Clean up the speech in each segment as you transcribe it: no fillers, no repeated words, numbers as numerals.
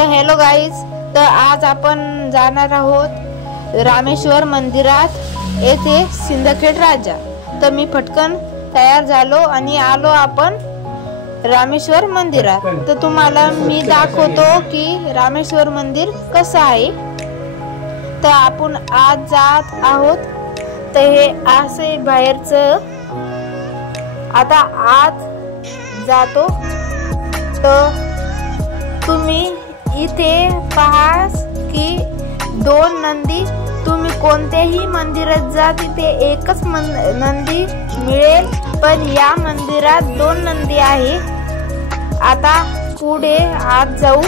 तर hello guys, तर आज आपण जाणार आहोत रामेश्वर मंदिरात, येथे सिंदखेड राजा। तर मी पटकन तयार झालो आणि आलो आपण रामेश्वर मंदिरात। तर तुम्हाला मी दाखवतो की रामेश्वर मंदिर कसं आहे। तर आपण आज जात आहोत। तर हे असे बाहेरचं, आता आज जातो। तर तुम्ही इथे पहा की दोन नंदी, तुम्ही कोणत्याही मंदिरात जा तिथे एकच नंदी मिळेल, पण या मंदिरात दोन नंदी आहे। आता पुढे आत जाऊ।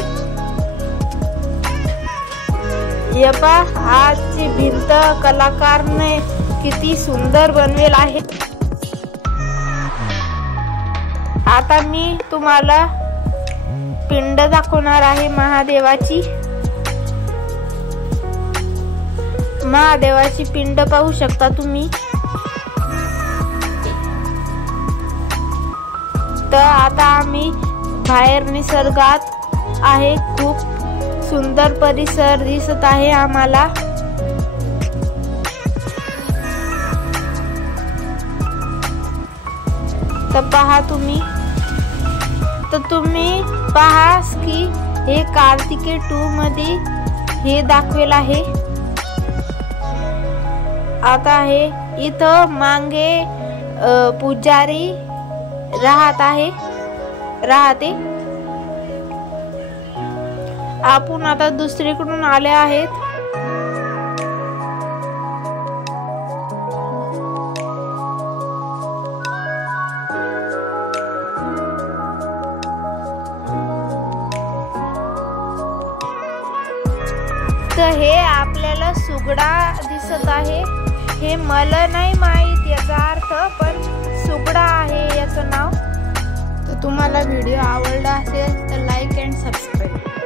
यपा आजची भिंत कलाकारने किती सुंदर बनवेल आहे। आता मी तुम्हाला पिंड दाखवणार आहे महादेवाची। महादेवाची पिंड पाहू शकता तुम्ही। तर आता आम्ही बाहेर निसर्गात आहे, खूप सुंदर परिसर दिसत आहे आम्हाला। तर पहा तुम्ही, पहा की हे कार्तिके 2 मध्ये हे दाखवेल आहे। आता हे इथं मागे पुजारी राहते। आपण आता दुसरीकडून आले आहेत। तर हे आपल्याला सुगडा दिसत आहे। हे मला नाही माहित याचा अर्थ, पण सुगडा आहे याचं नाव। तर तुम्हाला व्हिडिओ आवडला असेल तर लाईक अँड सबस्क्राईब।